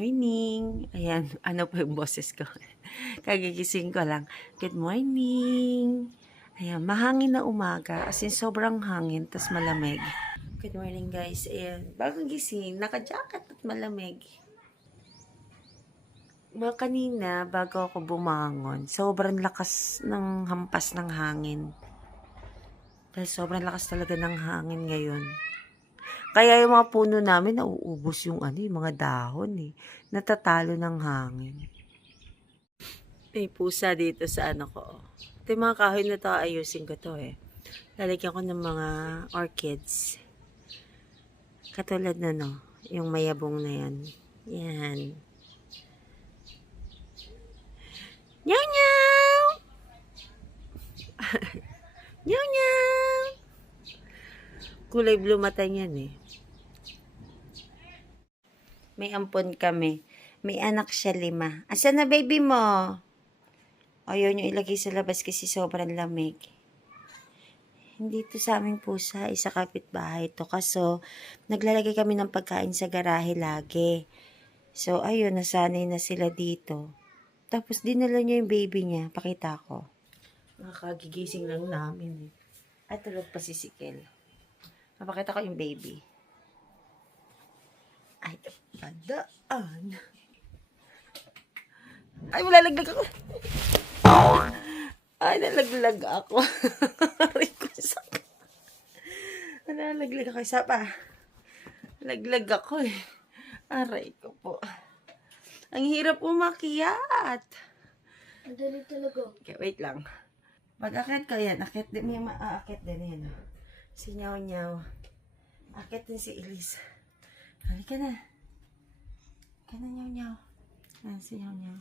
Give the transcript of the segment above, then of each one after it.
morning. Ayan, ano po yung boses ko. Kagigising ko lang. Good morning. Ayan, mahangin na umaga. As in, sobrang hangin, tas malamig. Good morning, guys. Ayan, bagong gising. Naka-jacket at malamig. Mga kanina, bago ako bumangon, sobrang lakas ng hampas ng hangin. Dahil sobrang lakas talaga ng hangin ngayon. Kaya yung mga puno namin, nauubos yung yung mga dahon eh. Natatalo ng hangin. May pusa dito sa ko. Ito yung mga kahoy na to, ayusin ko to eh. Lalagyan ko ng mga orchids. Katulad na yung mayabong na yan. Yan. Nyaw nyaw! Nyaw nyaw! Kulay blue mata niyan eh. May ampon kami. May anak siya 5. Asan na baby mo? Ayaw nyo ilagay sa labas kasi sobrang lamig. Hindi to sa aming pusa. Isa kapitbahay to. Kaso, naglalagay kami ng pagkain sa garahe lagi. So, ayun, nasanay na sila dito. Tapos, dinala niya yung baby niya. Pakita ko. Nakakagigising lang namin eh. At tulog pa si Sikel. Mapakita ko yung baby. Ay, padaan. Ay, malalaglag ako. Ay, nalaglag ako. Aray ko, sakit. Nalaglag ako. Isa pa. Laglag ako eh. Aray ko po. Ang hirap umakyat. Madali talaga. Okay, wait lang. Mag-akit ko yan. Akit din. May maakit din yan. Si Nyaw Nyaw. Akit din si Elise. Halika na. Halika na, Nyaw Nyaw. Ayan si Nyaw Nyaw.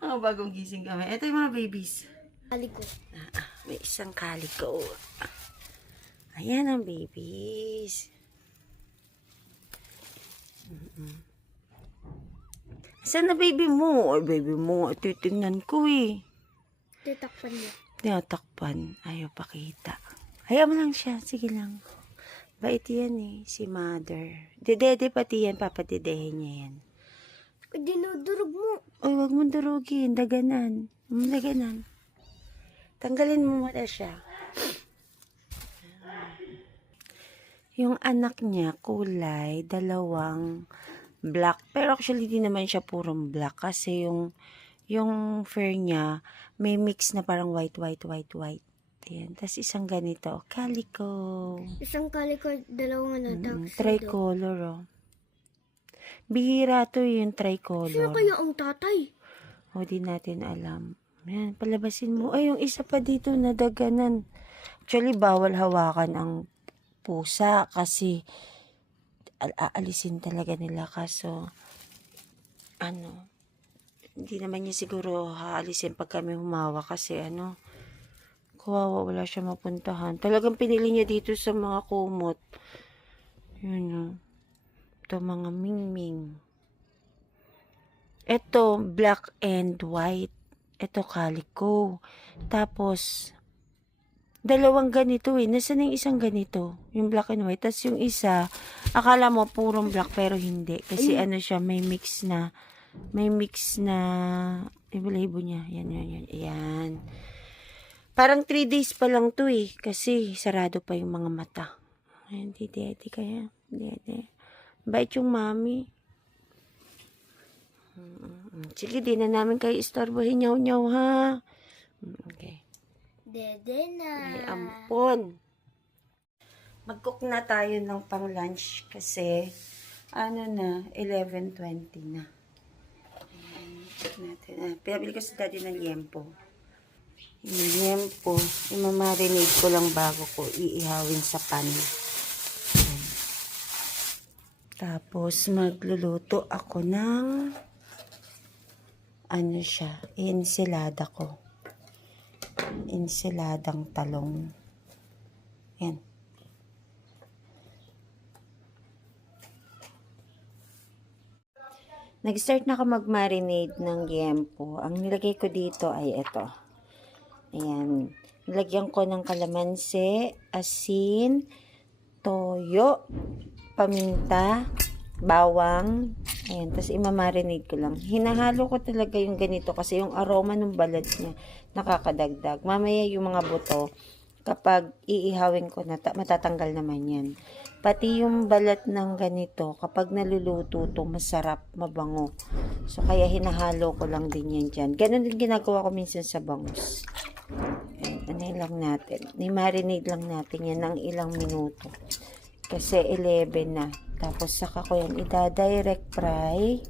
Ang bagong gising kami. Ito yung mga babies. Kaliko. May isang kaliko. Ayan ang babies. Saan na baby mo? Ay, baby mo. Titingnan ko eh. Titakpan niya. Tinatakpan. Ayaw pakita. Ayaw mo lang siya. Sige lang. Bait yan eh. Si mother. Dede pati yan. Papadidehin niya yan. Dinudurog mo. Uy, wag mong durugin. Daganan. Daganan. Tanggalin mo muna siya. Yung anak niya, kulay, 2 black. Pero actually, di naman siya purong black. Kasi yung fur niya, may mix na parang white. Ayan. Tapos isang ganito, calico. Isang kaliko, 2 Tricolor, oh. Bihira to yung tricolor. Sino kaya ang tatay? O, di natin alam. Yan, palabasin mo. Ay, yung isa pa dito, nadaganan. Actually, bawal hawakan ang pusa kasi aalisin talaga nila. Kaso, hindi naman niya siguro haalisin pag kami humawa kasi kawawa, wala siya mapuntahan. Talagang pinili niya dito sa mga kumot. Yun, ito mga mingming. Ito, black and white. Ito, calico. Tapos, 2 ganito eh. Nasaan yung isang ganito? Yung black and white. Tapos yung isa, akala mo purong black pero hindi. Kasi siya, may mix na, ibalahibo niya. Yan. Ayan. Parang 3 days pa lang to eh. Kasi sarado pa yung mga mata. Ayan, di kaya. Dede. Bait yung mami. Sige, di na namin kayo istorbohin. Nyaw ha. Okay. Dede na. Ay, ampon. Mag-cook na tayo ng pang-lunch kasi, 11:20 na. Pinabili ko sa daddy ng liempo. Yung liempo, imamarinate ko lang bago ko iihawin sa pan. Tapos, magluluto ako ng, ensilada ko. Ensiladang talong. Yan. Nag-start na ako mag-marinate ng liempo. Ang nilagay ko dito ay ito. Ayan. Nilagyan ko ng kalamansi, asin, toyo, paminta, bawang, ayan, tapos imamarinate ko lang. Hinahalo ko talaga yung ganito kasi yung aroma ng balat niya nakakadagdag. Mamaya yung mga buto, kapag iihawin ko na, matatanggal naman yan. Pati yung balat ng ganito, kapag naluluto to, masarap, mabango. So, kaya hinahalo ko lang din yan dyan. Ganon din ginagawa ko minsan sa bangus. Ayan, ano lang natin. Ni-marinate lang natin yan ng ilang minuto. Kasi 11 na. Tapos saka ko yan ida-direct fry.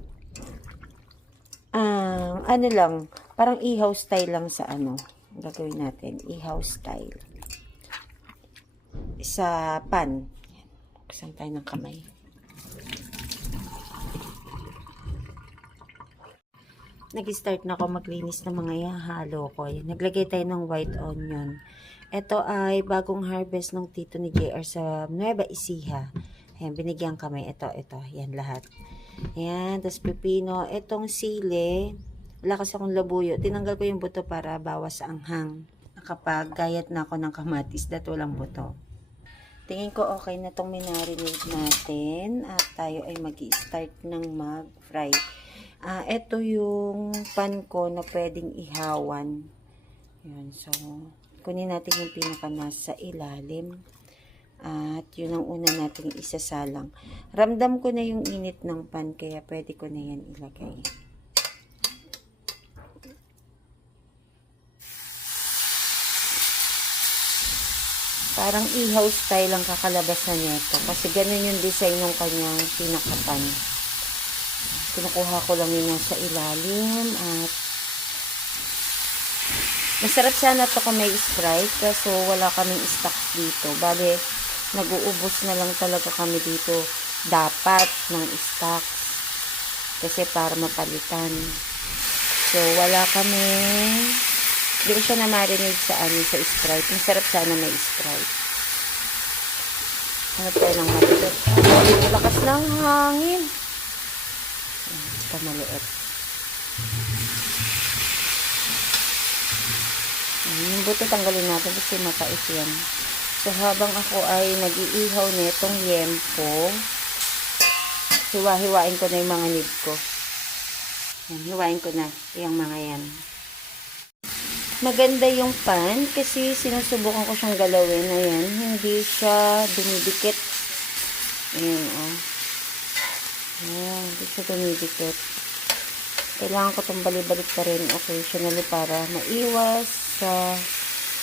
Ano lang, parang ihaw style lang sa ano. Gagawin natin, ihaw style. Sa pan. Buksan tayo ng kamay. Nag-start na ako maglinis ng mga ihahalo ko. Naglagay tayo ng white onion. Ito ay bagong harvest ng tito ni JR sa Nueva Ecija. Ayan, binigyan kami. Ito. Yan lahat. Ayan, tapos pipino. Itong sili, wala kasi akong labuyo. Tinanggal ko yung buto para bawas sa anghang. Kapag gayat na ako ng kamatis, dato walang buto. Tingin ko okay na itong minarinate natin. At tayo ay mag-i-start ng mag-fry. Ito yung pan ko na pwedeng ihawan. Ayan, so kunin natin yung pinaka nasa ilalim. At yun ang una nating isasalang. Ramdam ko na yung init ng pan, kaya pwede ko na yan ilagay. Parang ihaw style ang kakalabasan nito. Kasi ganun yung design ng kanyang pinakapan. Kinukuha ko lang yun nasa ilalim at masarap sana ito kung may Sprite, kaso wala kaming stocks dito. Bale, nag-uubos na lang talaga kami dito dapat ng stocks kasi para mapalitan. So, wala kami. Hindi ko siya na-marinate sa Sprite. Masarap sana may Sprite. Hanap tayo ng maliit. Lakas ng hangin. Ito maliit. Yung buto tanggalin natin kasi mapait yan. So, habang ako ay nag-iihaw netong yempo, hiwa-hiwain ko na yung mga nib ko. Yan, hiwain ko na yung mga yan. Maganda yung pan kasi sinusubukan ko siyang galawin. Ayan, hindi siya dumidikit. Ayan, oh. Ayan, hindi siya dumidikit. Kailangan ko itong balik-balik pa rin occasionally para maiwas sa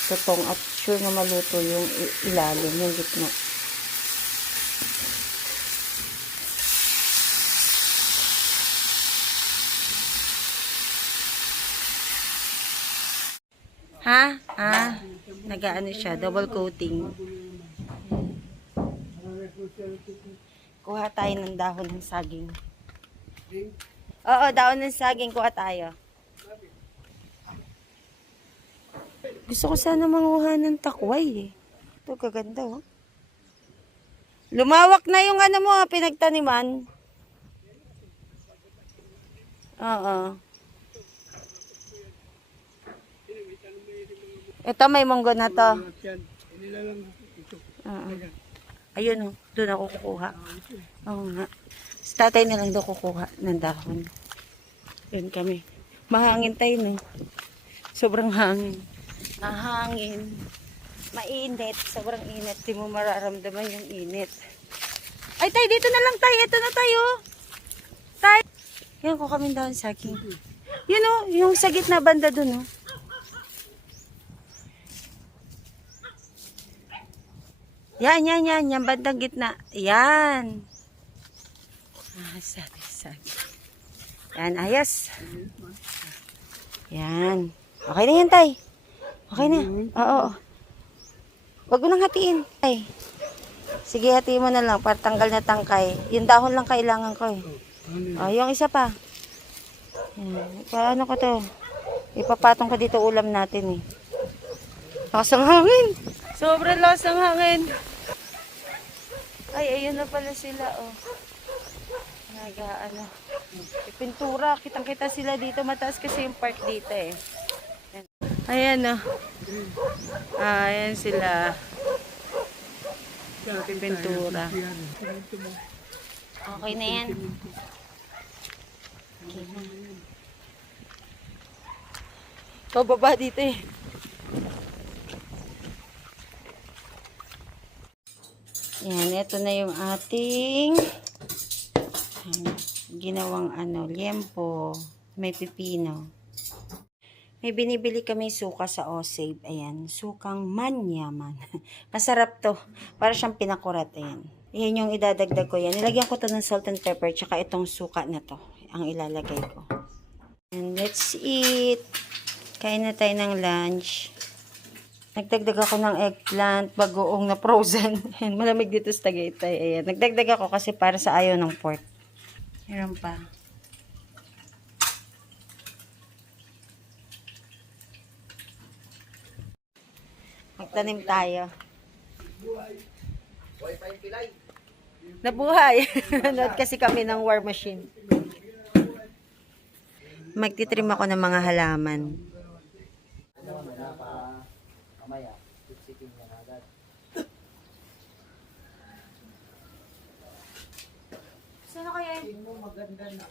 tutong at sure na maluto yung ilalim, yung gitna. Nagaano siya, double coating. Kuha tayo ng dahon ng saging. Oo, dahon ng saging, kuha tayo. Gusto ko sana manguha ng takway eh. Ito, kaganda oh. Lumawak na yung ano mo, pinagtaniman. Oo. Ito, may munggo na to. Ayun oh, doon ako kukuha. Oo nga. Sa tatay na lang daw kukuha ng dahon. Yun kami. Mahangin tayo no. Sobrang hangin. Mahangin. Mainit. Sobrang init. Di mo mararamdaman yung init. Ay tay, dito na lang tayo. Ito na tayo. Tay. Yan ko kami dahon saging. Yun oh, yung sa gitna banda dun oh. Yan. Yan bandang gitna. Yan. Sabi. Yan, ayos. Yan. Okay na yan, tay. Okay na. Oo. Wag mo nang hatiin, tay. Sige, hatiin mo na lang para tanggal na tangkay. Yung dahon lang kailangan ko eh. Yung isa pa. Yan. Paano ko to? Ipapatong ko dito ulam natin eh. Lakas ng hangin. Sobrang lakas ng hangin. Ay, ayun na pala sila, oh. Nag-ano. Pintura. Kitang-kita sila dito. Mataas kasi yung park dito, eh. Ayan, oh. Ayan sila. Pintura. Okay na yan. Okay na. Pababa dito eh. Yan, ito na yung ating ginawang liempo. May pipino. May binibili kami suka sa Osave. Ayan, sukang manyaman. Masarap to. Para siyang pinakurat. Ayan. Ayan yung idadagdag ko yan. Nilagyan ko to ng salt and pepper tsaka itong suka na to. Ang ilalagay ko. And let's eat. Kain na tayo ng lunch. Nagdagdag ako ng eggplant, bagoong na frozen. Ayan, malamig dito sa Tagaytay. Ayan, nagdagdag ako kasi para sa ayaw ng pork. Meron pa. Magtanim tayo. Nabuhay. Nanood kasi kami ng War Machine. Magtitrim ako ng mga halaman. Sino kaya yun? Maganda na.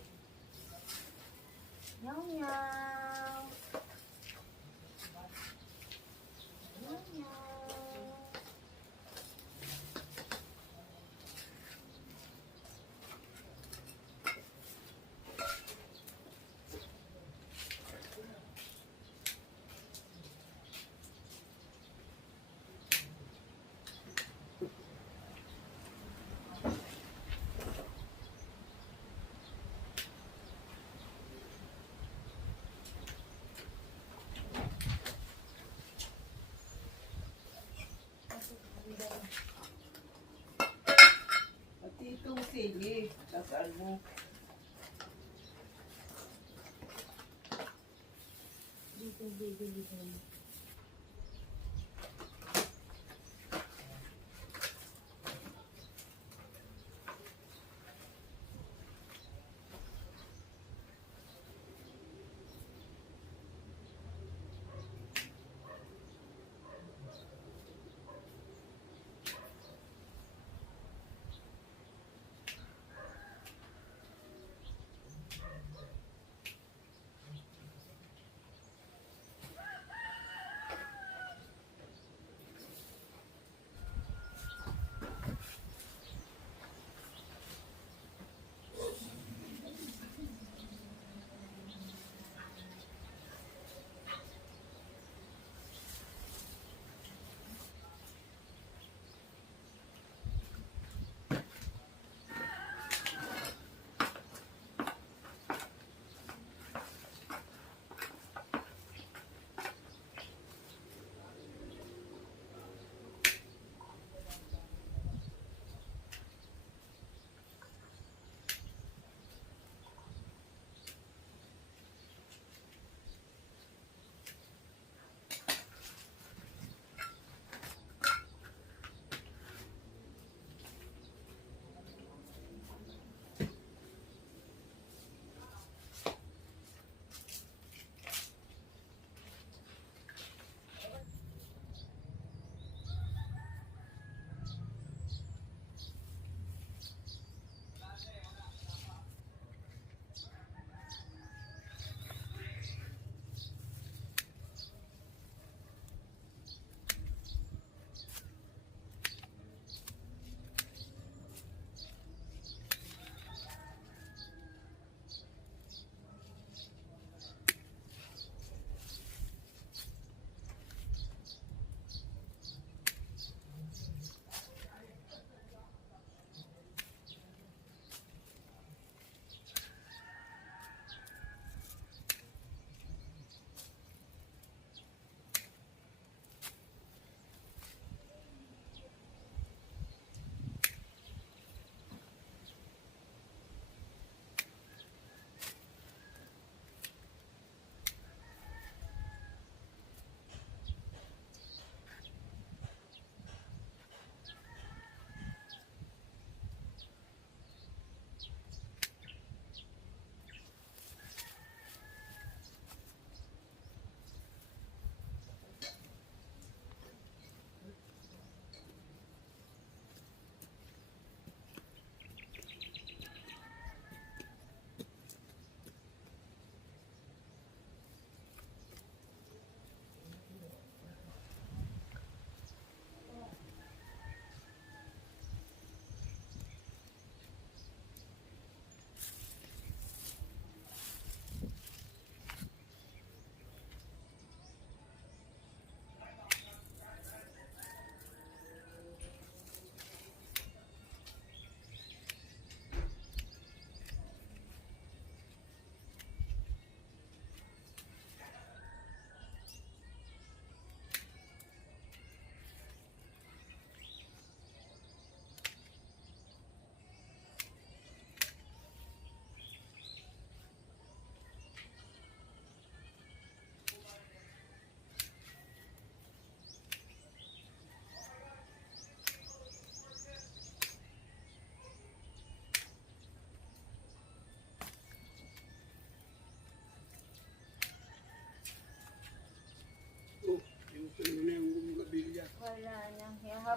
Yaw, yaw. At itong sili, sasaan mo?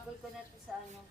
Ilagay ko na ito sa ano.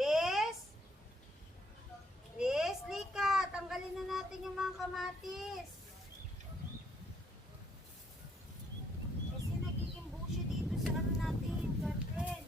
Liz? Liz, Lika, tanggalin na natin yung mga kamatis. Kasi nagiging busy dito sa ano natin, garden.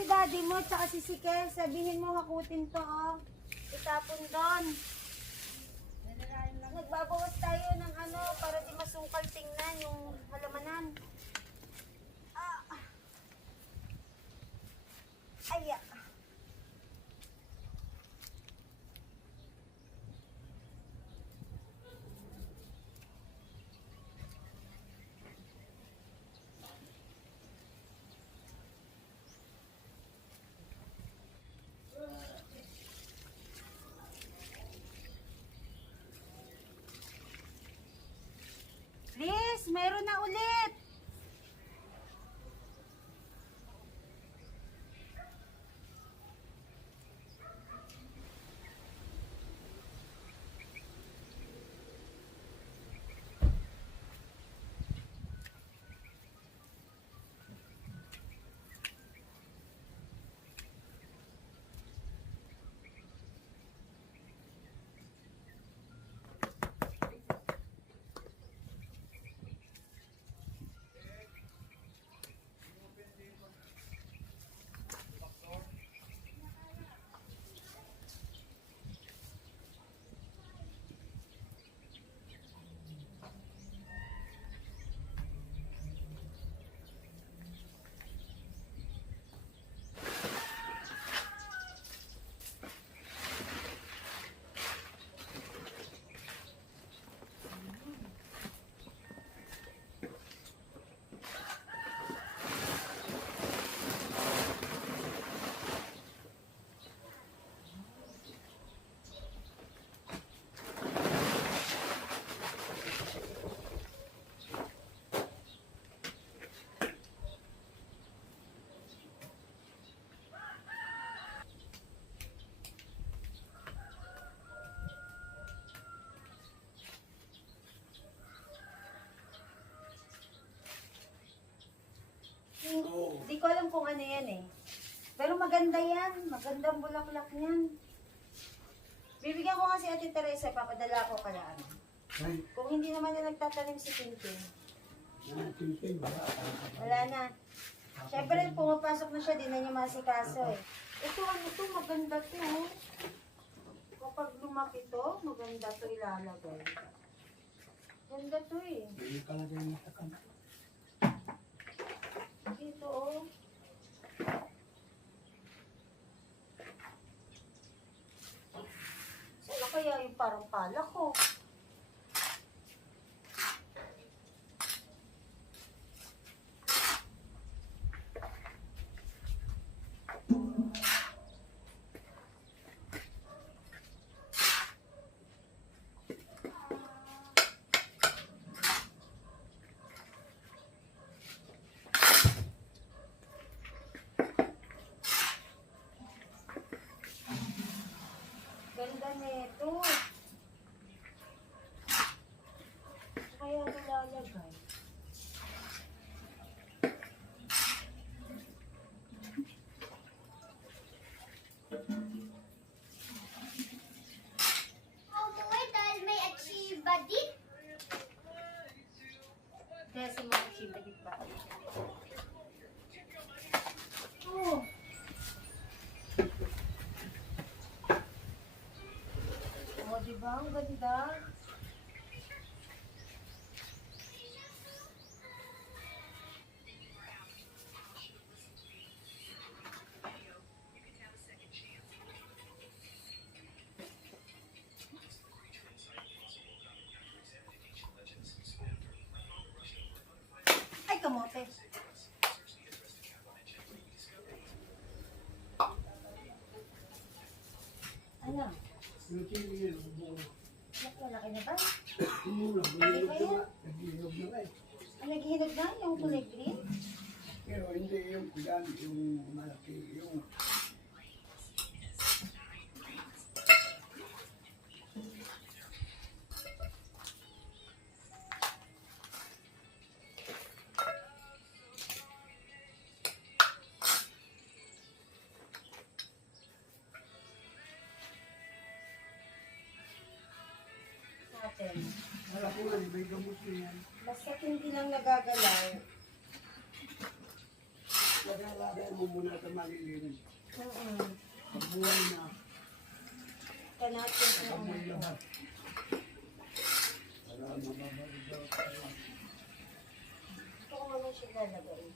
si daddy mo, tsaka si Sikel. Sabihin mo, hakutin to, oh. Itapon doon. Nagbabawas tayo ng ano, para di masukal tingnan yung halamanan. Ah. Aya. Liz, meron na ulit. Hindi ko alam kung ano yan eh. Pero maganda yan. Magandang bulaklak niyan. Bibigyan ko nga si Ate Teresa, papadala ko kaya ano. Ay, Kung hindi naman na nagtatanim si Tintin. Tintin, wala. Wala na. Siyempre, pumapasok na siya, di na niya masikaso eh. Ito, ano to, maganda to. Oh. Kapag lumaki to, maganda to ilalagay. Ganda to eh. Hindi ka lang yung matakam. Dito oh. Saan kaya yung parang pala ko? Ganda nito. Kaya nilalagay. Umuwi dahil may achieva din. Kaya si mga chibagit ba? Oh. Oh, diba? Ang ganda. Ay, kamote. Ano? Yung tingin, Malaki na ba? tumulong. Nag-iinog na eh. Ang naghihinog na yung kulay green? Pero hindi yung yan, yung malaki, yung Natin. malaki man, may gamot na yan. Basta hindi lang nagagalaw. Paglalagay mo muna sa malilim. Mm-mm. Pagbuhay na, Kanatin pagbuhay lahat. Para mababalik daw tayo. Ito ko naman siya lalagay.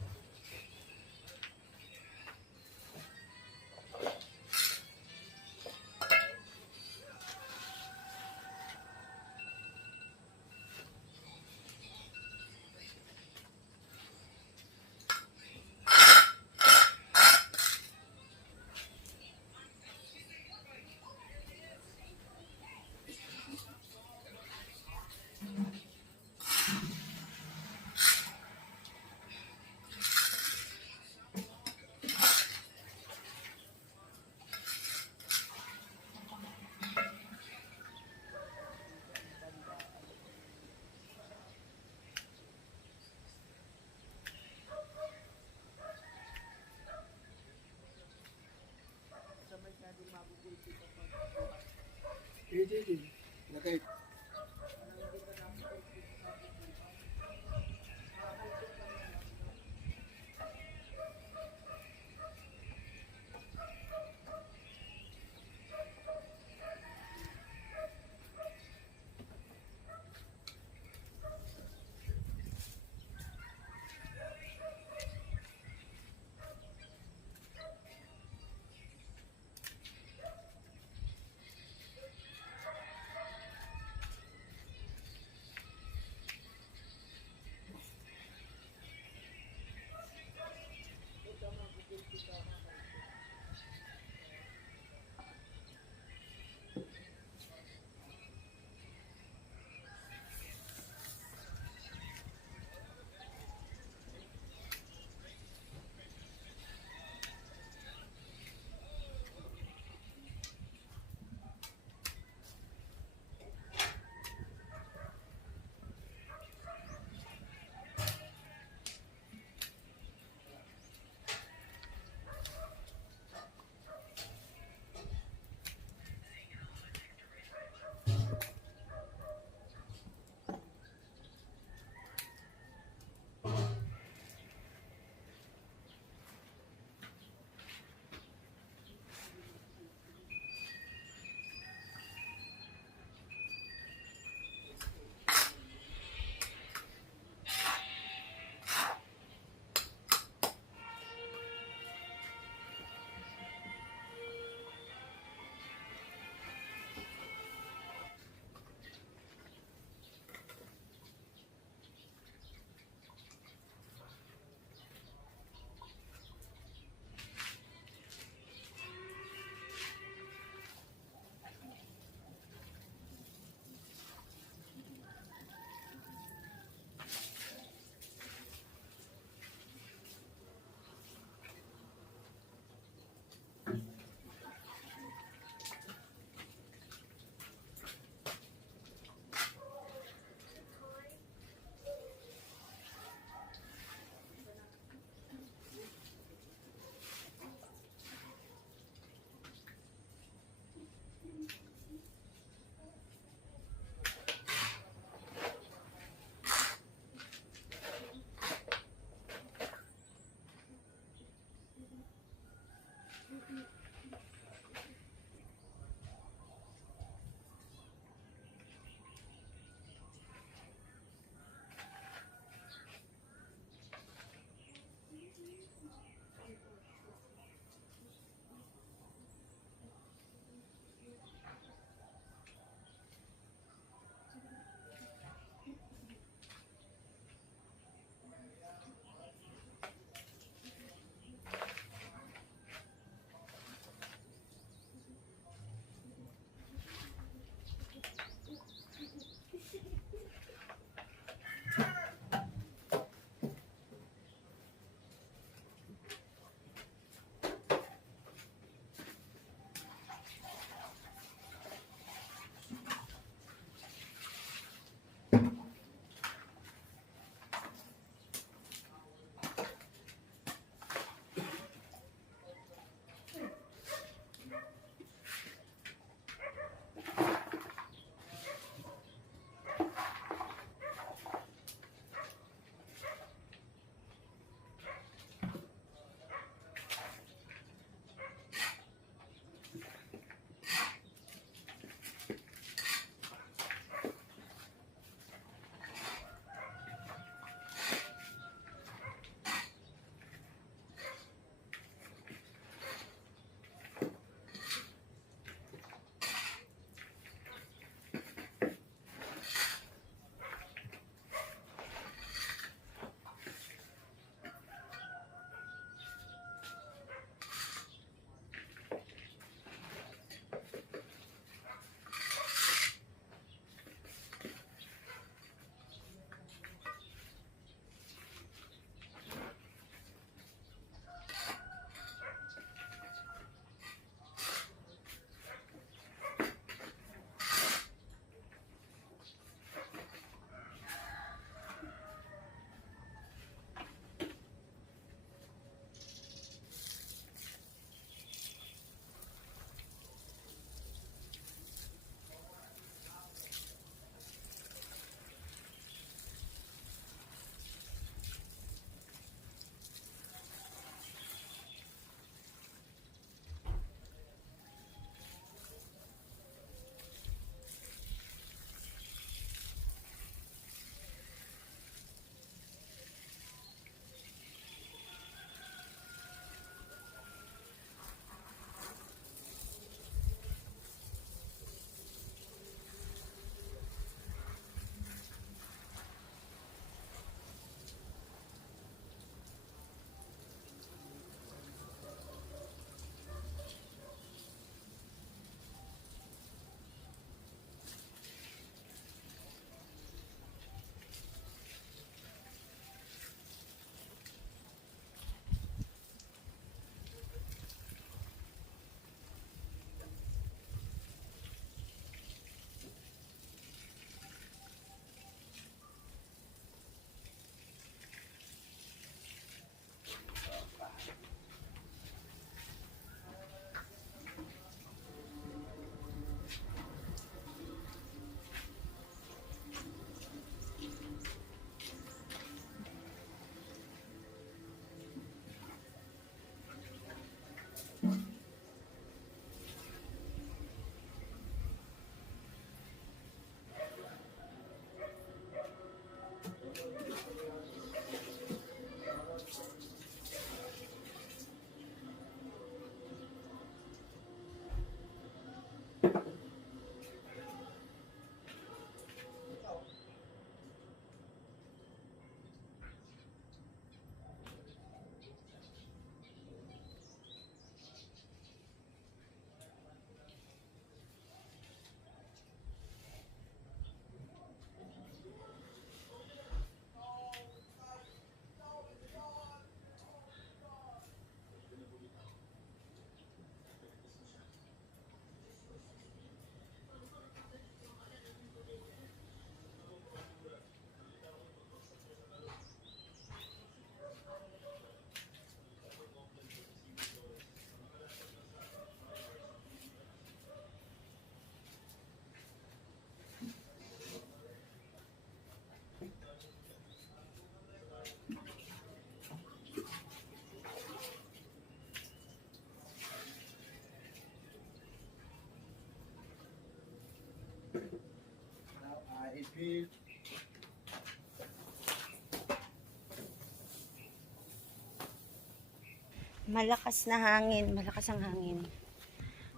Malakas na hangin. Malakas ang hangin.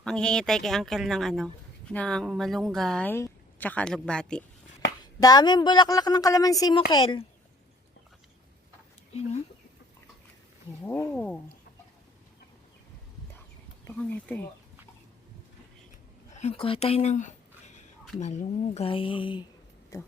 Manghingi tayo kay uncle ng ng malunggay, tsaka alugbati. Daming bulaklak ng kalamansi mo, Kel. Yun, oh. Baka nito eh. Yan, kuha tayo ng malunggay. Ito.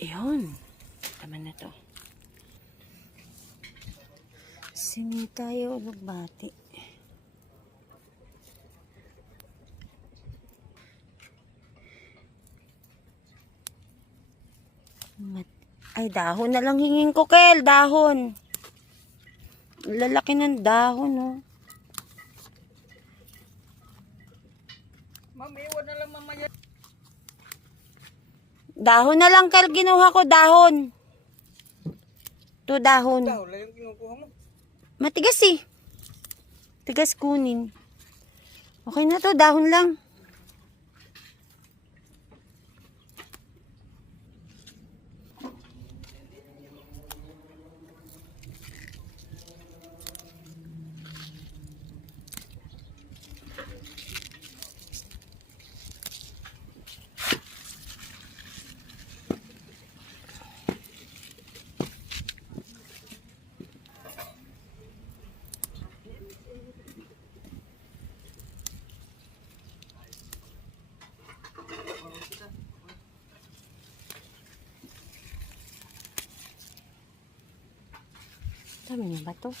Ayun. Tama na to. Sini tayo alugbati. Ay, dahon na lang hingin ko, Kel. Dahon. Lalaki ng dahon, oh. Ma'am, iwan na lang mamaya. Dahon na lang, Kel. Ginuha ko, dahon. Ito, dahon. Wala yung kinukuha mo. Matigas eh. Tigas kunin. Okay na to, dahon lang. Dami na ba to?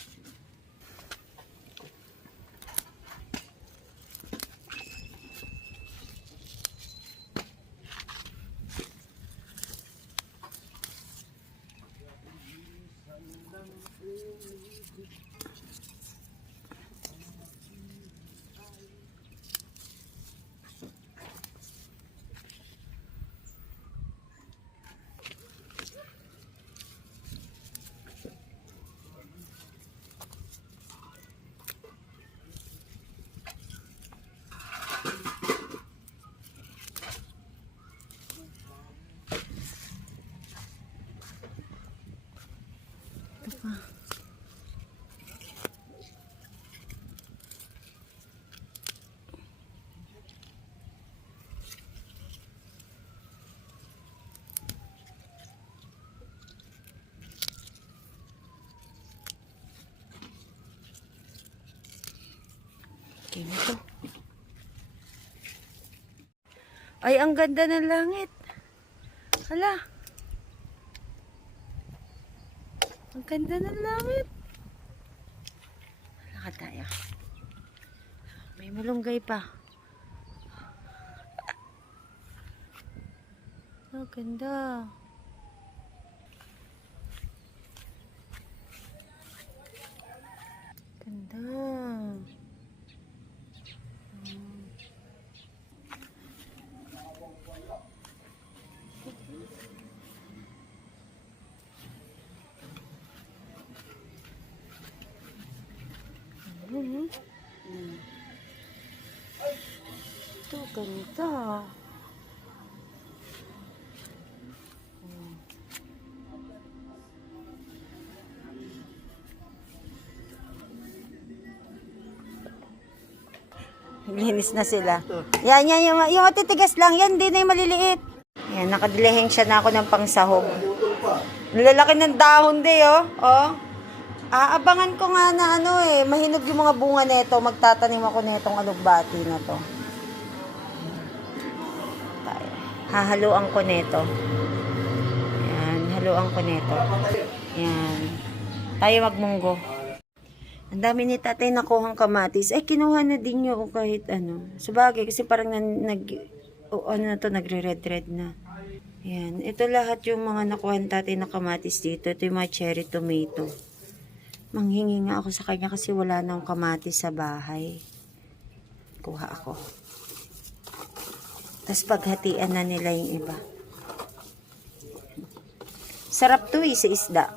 Okay na to. Ay, ang ganda ng langit. Hala. Ang ganda ng langit. Lakad tayo. May malunggay pa. Oh, ganda. Ganda. Ito, ganda. Linis na sila. Yan, yung matitigas lang. Yan, di na yung maliliit. Yan, nakadilihensya na ako ng pangsahog. Lalaki ng dahon di, oh. Oh. Aabangan ko nga na mahinog yung mga bunga nito. Magtatanim ako nitong alugbati na to. Hahaluan ko nito. Yan, haluan ko nito. Yan. Tayo magmunggo. Ang dami ni tatay nakuhang kamatis. Ay, kinuha na din niyo kahit Sabagay, kasi parang nagre-red na. Yan. Ito lahat yung mga nakuha ni tatay na kamatis dito. Ito yung mga cherry tomato. Manghingi nga ako sa kanya kasi wala nang kamatis sa bahay. Kuha ako. Tapos paghatian na nila yung iba. Sarap to sa isda.